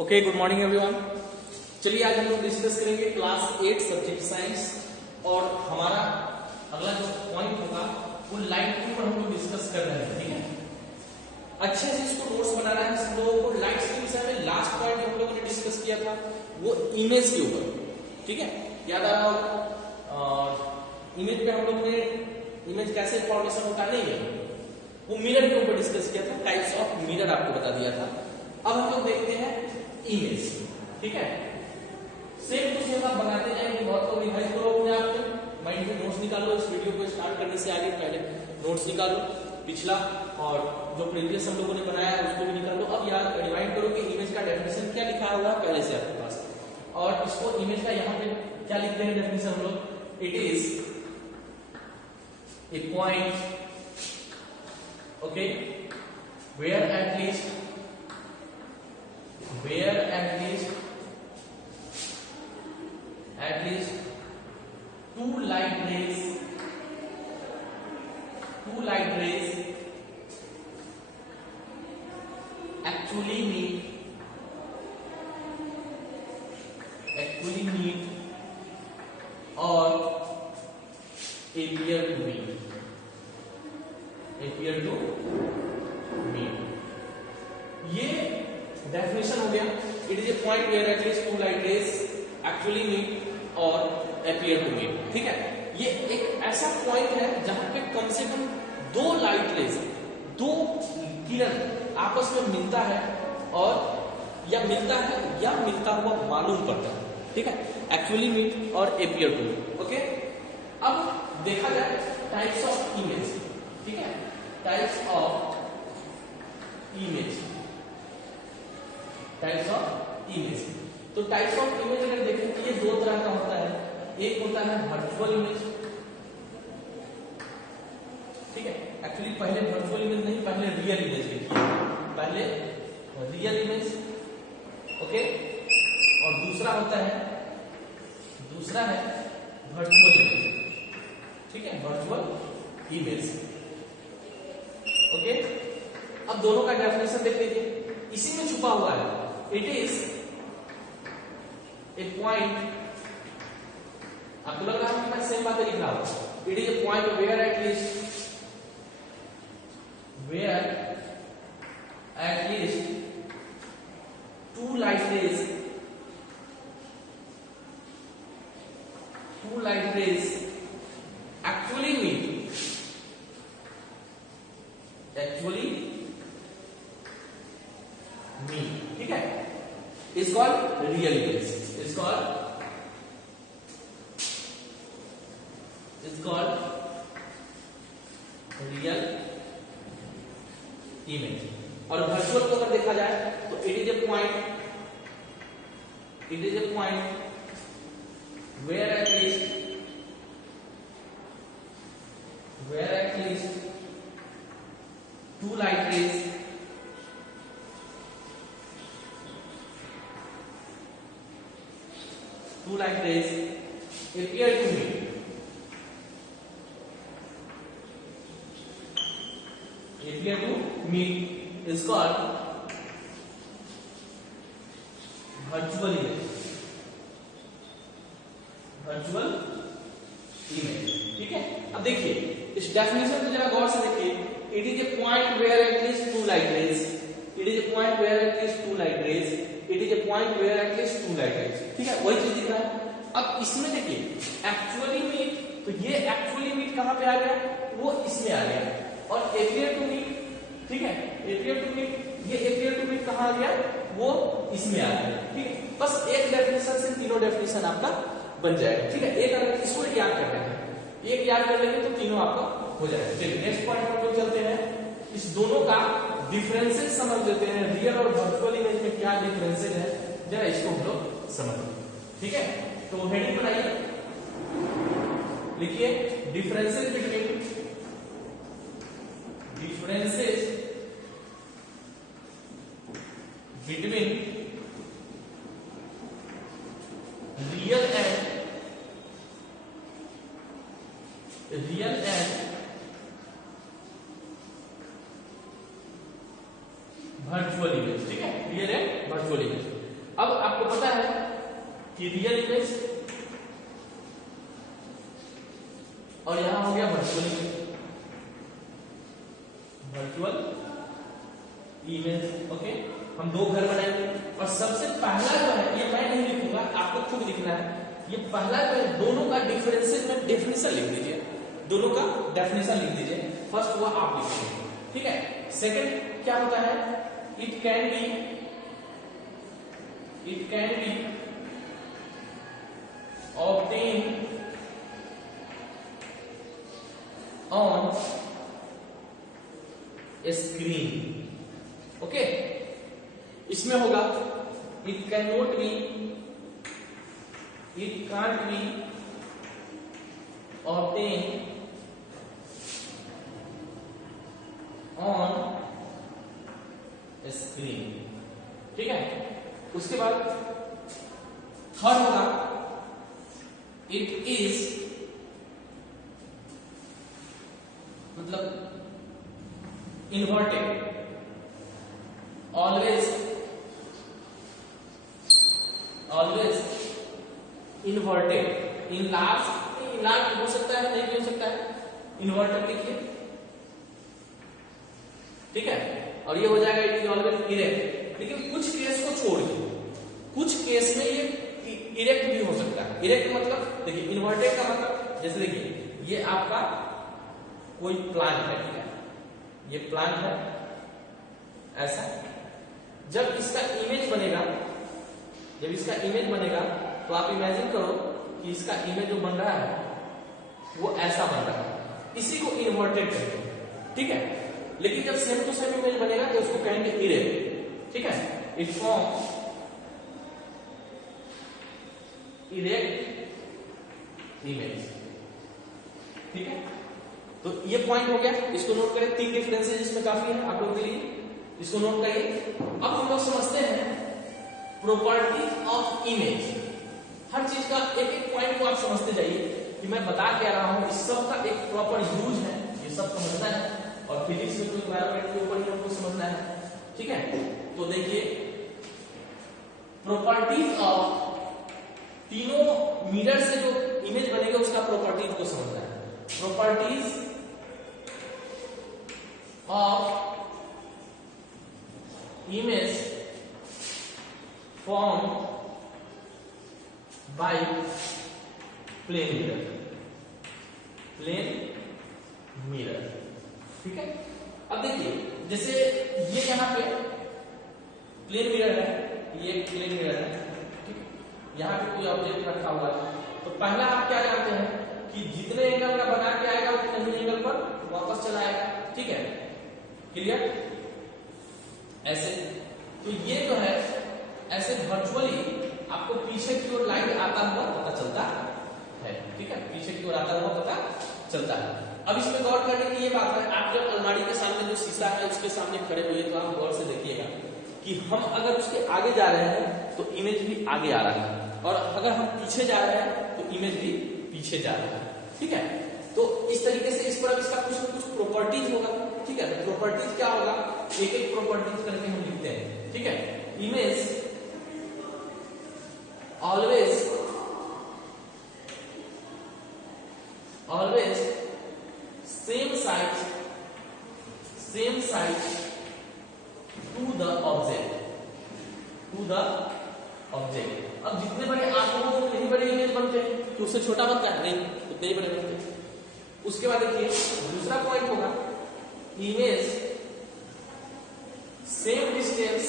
Okay, good morning everyone. चलिए आज हम लोग डिस्कस करेंगे क्लास 8 सब्जेक्ट साइंस और हमारा अगला जो पॉइंट होगा वो लाइट के ऊपर हम लोग डिस्कस कर रहे हैं। ठीक है, अच्छे से इसको नोट्स बनाना है हम लोगों को। लाइट्स के विषय में लास्ट पॉइंट हम लोगों ने डिस्कस किया था वो इमेज के ऊपर। ठीक है, याद आ रहा होगा। इमेज पे हम लोग ने इमेज कैसे फॉर्मेशन होता नहीं है वो मिरर के ऊपर डिस्कस किया था। टाइप्स ऑफ मिरर आपको बता दिया था। अब हम लोग देखते हैं इमेज। ठीक है, सेम टू सेम आप बनाते जाएंगे। बहुत तो रिवाइज करो अपने आप में, माइंड में नोट्स निकालो। इस वीडियो को स्टार्ट करने से आगे पहले नोट्स निकालो, पिछला और जो प्रीवियस हम लोगों ने बनाया है उसको भी निकालो। अब यार रिवाइंड करो कि इमेज का डेफिनेशन क्या लिखा हुआ है पहले से आपके पास, और इसको इमेज का यहाँ पे क्या लिखते हैं डेफिनेशन हम लोग। It is a point, okay, where at least two light rays actually meet or appear to meet. ये डेफिनेशन हो गया। It is a point where at least two light rays actually meet और अपीयर टू मीट। ठीक है, ये एक ऐसा point है जहां पे कम से कम दो लाइट रेज, दो किरण आपस में मिलता है और या मिलता हुआ मालूम पड़ता है। ठीक है, एक्चुअली मीट और अपीयर टू मीट। ओके, अब देखा जाए टाइप्स ऑफ इमेज। ठीक है, टाइप्स ऑफ इमेज। तो टाइप्स ऑफ इमेज अगर देखें तो ये दो तरह का होता है। एक होता है वर्चुअल इमेज। ठीक है, एक्चुअली पहले वर्चुअल इमेज नहीं, पहले रियल इमेज लिखिए। पहले रियल इमेज, ओके, और दूसरा है वर्चुअल इमेज। ठीक है, वर्चुअल इमेज। ओके, अब दोनों का डेफिनेशन देख लीजिए, इसी में छुपा हुआ है। इट इज ए पॉइंट, आपको लग रहा है कि मैं सेम बातें लिख रहा हूं। It is a point where at least two light rays actually meet ठीक है, is called real image. Is called real image. और वर्चुअल को अगर देखा जाए तो it is a point where at least two light rays appear to meet is called virtual image। ठीक है, अब देखिए इस डेफिनेशन को जरा गौर से देखिए। It is a point where at least two light rays. ठीक है, वही चीज दिख रहा है। अब इसमें देखिए एक्चुअली मीट, तो ये एक्चुअली मीट कहां पे आ गया, वो इसमें आ गया। और एपियर टू मीट, ठीक है, ये एपियर टू मीट कहां आ गया, वो इसमें आ गया। ठीक है, बस एक डेफिनेशन से तीनों डेफिनेशन आपका बन जाएगा। ठीक है, एक अगर इसको याद कर लेंगे, एक याद कर लेंगे तो तीनों आपका हो जाएगा। चलिए नेक्स्ट पॉइंट पर लोग चलते हैं। इस दोनों का डिफरेंसेस समझ लेते हैं। रियल और वर्चुअल इमेज में क्या डिफरेंसेस है जरा इसको हम लोग समझ लें। ठीक है, तो हेडिंग बनाइए, लिखिए differences between real and virtual image. ठीक है, रियल एंड वर्चुअल इमेज। अब आपको पता है कि रियल इमेज और यहां हो गया virtual image, virtual image. Okay, हम दो घर बनाएंगे और सबसे पहला जो है, ये मैं नहीं लिखूंगा, आपको खुद लिखना है। ये पहला जो है दोनों का डेफिनेशन लिख दीजिए, दोनों का डेफिनेशन लिख दीजिए। फर्स्ट हुआ आप लिखिए, ठीक है। सेकंड क्या होता है, it can be obtained on a screen। Okay, इसमें होगा it cannot be, it can't be obtained on a screen, ठीक है। उसके बाद थर्ड होगा इट इज, मतलब inverted, always inverted. In large हो सकता है, नहीं हो सकता है, इन्वर्टेड लिखिए, ठीक है। और ये हो जाएगा इट इज ऑलवेज इरेक्ट। लेकिन कुछ केस को छोड़ के, कुछ केस में ये इरेक्ट भी हो सकता है। इरेक्ट मतलब देखिए, इन्वर्टेड का मतलब जैसे देखिए ये आपका कोई प्लांट है, ठीक है, ये प्लांट है ऐसा। जब इसका इमेज बनेगा, तो आप इमेजिन करो कि इसका इमेज जो बन रहा है वो ऐसा बन रहा है, इसी को इन्वर्टेड कहते हैं, ठीक है। लेकिन जब सेम टू सेम इमेज बनेगा तो उसको कहेंगे इरेक्ट, ठीक है। इट फॉर्म इरेक्ट इमेज, ठीक है। तो ये पॉइंट हो गया, इसको नोट करें। 3 डिफरेंसेस इसमें काफी है आप लोगों के लिए, इसको नोट करिए। अब हम लोग समझते हैं प्रॉपर्टीज ऑफ इमेज। हर चीज का एक एक पॉइंट को आप समझते जाइए कि मैं बता क्या रहा हूं, इस सब का एक प्रॉपर यूज है, ये सब समझना है। और फिजिक्स में तो एनवायरनमेंट के ऊपर ही हमको समझना है, ठीक है। तो देखिए, प्रॉपर्टीज ऑफ, तीनों मिरर से जो इमेज बनेगा उसका प्रॉपर्टीज को समझना है। Properties of image form by plane mirror, ठीक है। अब देखिए, जैसे ये यहां पे प्लेन मिरर है, ये एक प्लेन मिरर है, ठीक है। यहां पे कोई ऑब्जेक्ट रखा हुआ है, तो पहला आप क्या जानते हैं कि जितने एंगल का बना के आएगा उतने ही एंगल पर वापस चला आएगा, ठीक है। क्लियर? ऐसे तो ये जो है ऐसे वर्चुअली आपको पीछे की ओर लाइट आता हुआ पता चलता है, ठीक है, पीछे की ओर आता हुआ पता चलता है। अब इसमें गौर करने की ये बात है, आप जब अलमारी के सामने जो शीशा है उसके सामने खड़े हुए तो आप गौर से देखिएगा कि हम अगर उसके आगे जा रहे हैं तो इमेज भी आगे आ रहा है, और अगर हम पीछे जा रहे हैं तो इमेज भी पीछे जा रहा है, ठीक है। तो इस तरीके से इस पर इसका कुछ न कुछ प्रॉपर्टीज होगा, ठीक है। तो प्रॉपर्टीज क्या होगा, एक एक प्रॉपर्टीज करके हम लिखते हैं, ठीक है। Image always same size to the object, अब जितने बड़े आंखों में उतने ही बड़े इमेज बनते हैं, तो उससे छोटा बनता है नहीं, उतने ही बड़े बनते हैं। उसके बाद देखिए दूसरा पॉइंट होगा, image same distance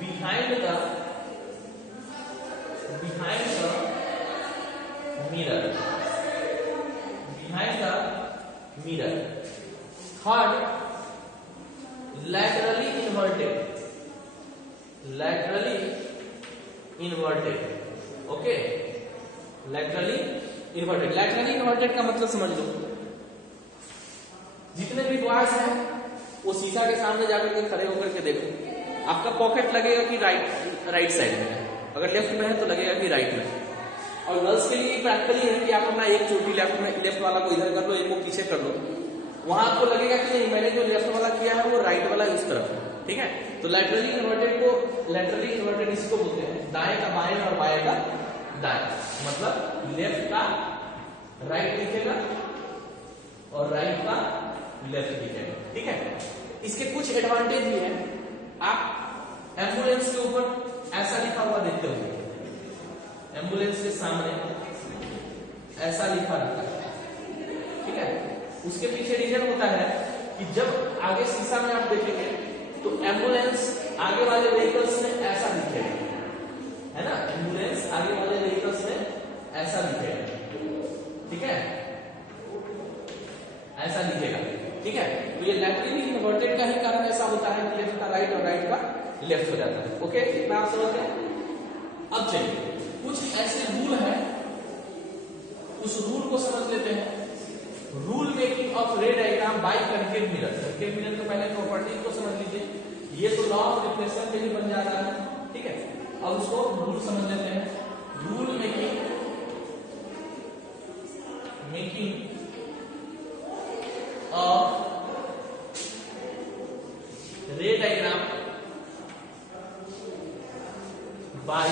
behind the mirror, third laterally inverted, okay। laterally inverted का मतलब समझ लो, जितने भी बॉयज हैं वो शीशा के सामने जाकर के खड़े होकर के देखो, आपका पॉकेट लगेगा कि राइट साइड में है, अगर लेफ्ट में है तो लगेगा कि राइट में। और गर्ल्स के लिए प्रैक्टिकली है कि आप अपना एक चोटी लेफ्ट वाला को इधर कर लो, एक को पीछे कर लो, वहां आपको लगेगा कि नहीं, मैंने जो लेफ्ट वाला किया है वो राइट वाला इस तरफ है, ठीक है। तो लैटरली इन्वर्टेड इसको बोलते हैं दाएं का बाएं और बाएं का दाएं, मतलब लेफ्ट का राइट दिखेगा और राइट का लेफ्ट दिखेगा, ठीक है। इसके कुछ एडवांटेज भी है। आप एम्बुलेंस के ऊपर ऐसा लिखा हुआ देखते होंगे, एम्बुलेंस के सामने ऐसा लिखा रहता है, ठीक है। उसके पीछे रीजन होता है कि जब आगे शीशा में आप देखेंगे तो एम्बुलेंस आगे वाले व्हीकल्स में ऐसा दिखेगा, है ना, एम्बुलेंस आगे वाले व्हीकल्स में ऐसा दिखेगा, ठीक है, ऐसा दिखेगा, ठीक है। तो ये लैटरली इन्वर्टेड का ही कारण ऐसा होता है कि लेफ्ट का राइट और राइट का लेफ्ट हो जाता है। ओके, इतना आप समझ गए। अब चलिए कुछ ऐसे रूल है, उस रूल को समझ लेते हैं। Rule making of ray diagram by concave mirror. Concave mirror के पहले प्रॉपर्टी को समझ लीजिए। ये तो लॉ ऑफ रिफ्लेक्शन पे ही बन जाता है, ठीक है। अब उसको रूल समझ लेते हैं। Rule making of ray diagram by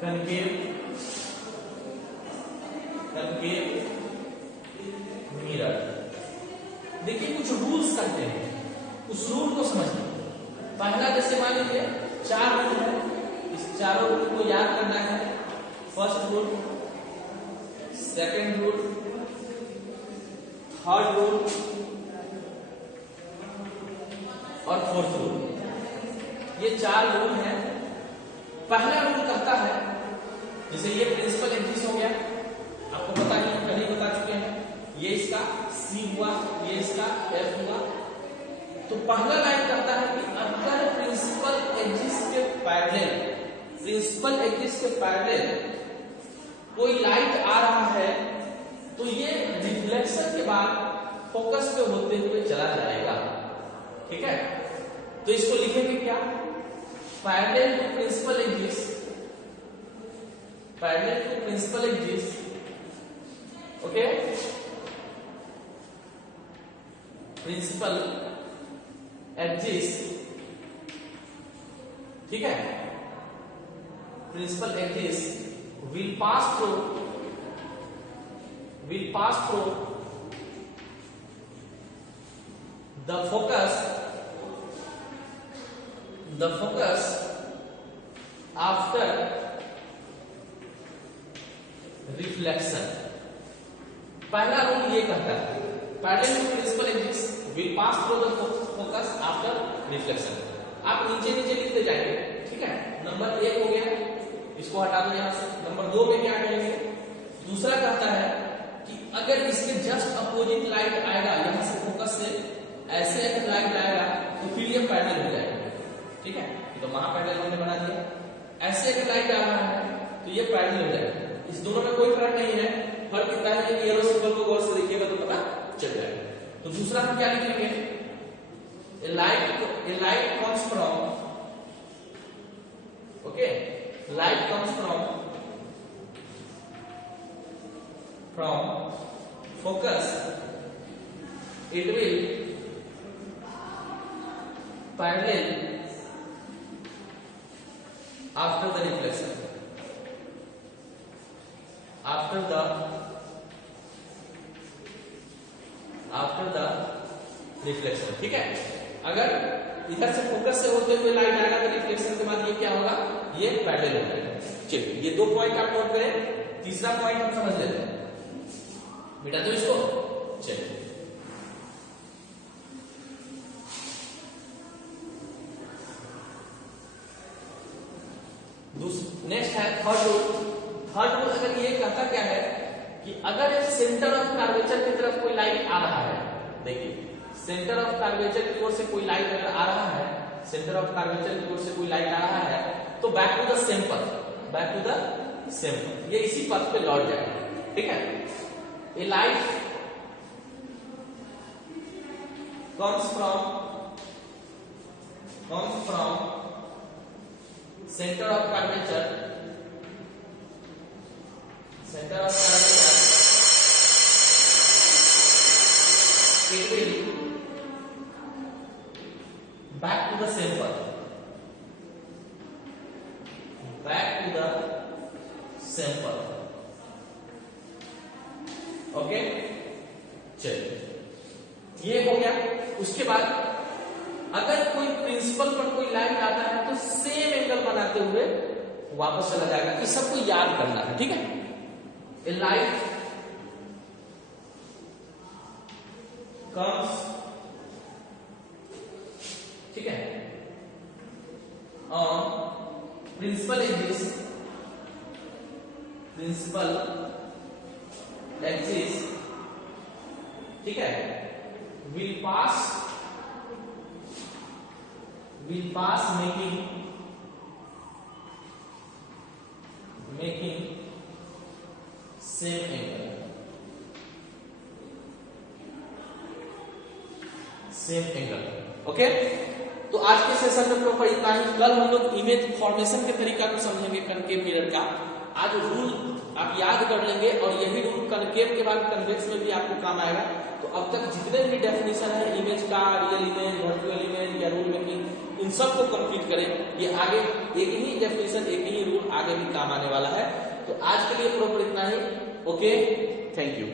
concave mirror. देखिए कुछ रूल्स करते हैं, उस रूल को समझिए। पहला जैसे मान लीजिए 4 रूल है, इस चारों रूल को याद करना है। First rule, second rule, third rule और फोर्थ रूल। ये 4 रूल हैं। पहला रूल कहता है, जैसे ये प्रिंसिपल एग्जिस्ट हो गया, आपको पता ही, कभी बता चुके हैं, ये इसका C हुआ, ये इसका F हुआ। तो पहला लाइन कहता है कि अगर प्रिंसिपल एक्सिस के पैरेलल कोई लाइट आ रहा है तो ये रिफ्लेक्शन के बाद फोकस पे होते हुए चला जाएगा, ठीक है। तो इसको लिखेंगे क्या, parallel to principal axis, okay, principal axis, ठीक है। Principal axis will pass through the focus after reflection। पहला रूल ये कहता है parallel to principal axis will pass through the focus after reflection। आप नीचे नीचे लिखते जाएंगे, ठीक है। नंबर 1 हो गया, इसको हटा दो यहां से। नंबर 2 में क्या करेंगे, दूसरा कहता है कि अगर इसके जस्ट अपोजिट लाइट आएगा, यहां से फोकस से ऐसे एक लाइट आएगा तो फिर ये पैरेलल हो जाएगा, ठीक है। तो वहां पैरेलल हमने बना दिया। ऐसे एक लाइट आ रहा है तो ये पैरेलल हो जाएगा। इस दोनों में कोई फर्क नहीं है, फर्क इतना है कि एरो सिंबल को गौर से देखिएगा तो पता चल जाएगा। तो दूसरा हम क्या लिखेंगे, a light comes from, okay, light comes from focus, it will parallel after the reflection, after the reflection, ठीक है। अगर इधर से फोकस से होते हुए लाइट आएगा तो रिफ्लेक्शन के बाद ये क्या होगा, ये पैरेलल हो जाएगा। चलिए ये 2 पॉइंट आप नोट करें। तीसरा पॉइंट हम समझ लेते हैं, मिटा दो इसको। चलिए नेक्स्ट है थर्ड रूल। अगर ये कहता क्या है कि अगर सेंटर ऑफ कर्वेचर की तरफ कोई लाइट आ रहा है, देखिए सेंटर ऑफ कर्वेचर की ओर से कोई लाइट अगर आ रहा है, सेंटर ऑफ कर्वेचर की ओर से कोई लाइट आ रहा है तो बैक टू द सेम पथ, ये इसी पथ पे लौट जाएगा, ठीक है। A light comes from center of curvature okay, चलिए ये हो गया। उसके बाद अगर कोई प्रिंसिपल पर कोई लाइन आता है तो सेम एंगल बनाते हुए वापस चला जाएगा। इस सबको याद करना है, ठीक है। ए लाइट कम्स, ठीक है, ऑन प्रिंसिपल एक्सिस, ठीक है, will pass making same angle, okay. तो आज के सेशन में प्रॉपर इतना ही। कल हम लोग इमेज फॉर्मेशन के तरीका को समझेंगे कनकेव मिरर का। आज रूल आप याद कर लेंगे और यही रूल कनकेव के बाद कन्वेक्स में भी आपको काम आएगा। तो अब तक जितने भी डेफिनेशन है इमेज का, रियल इमेज, वर्चुअल इमेज या रूल मेकिंग, इन सबको कंप्लीट करें। ये आगे एक ही डेफिनेशन, एक ही रूल आगे भी काम आने वाला है। तो आज के लिए प्रॉपर इतना ही। Okay, thank you.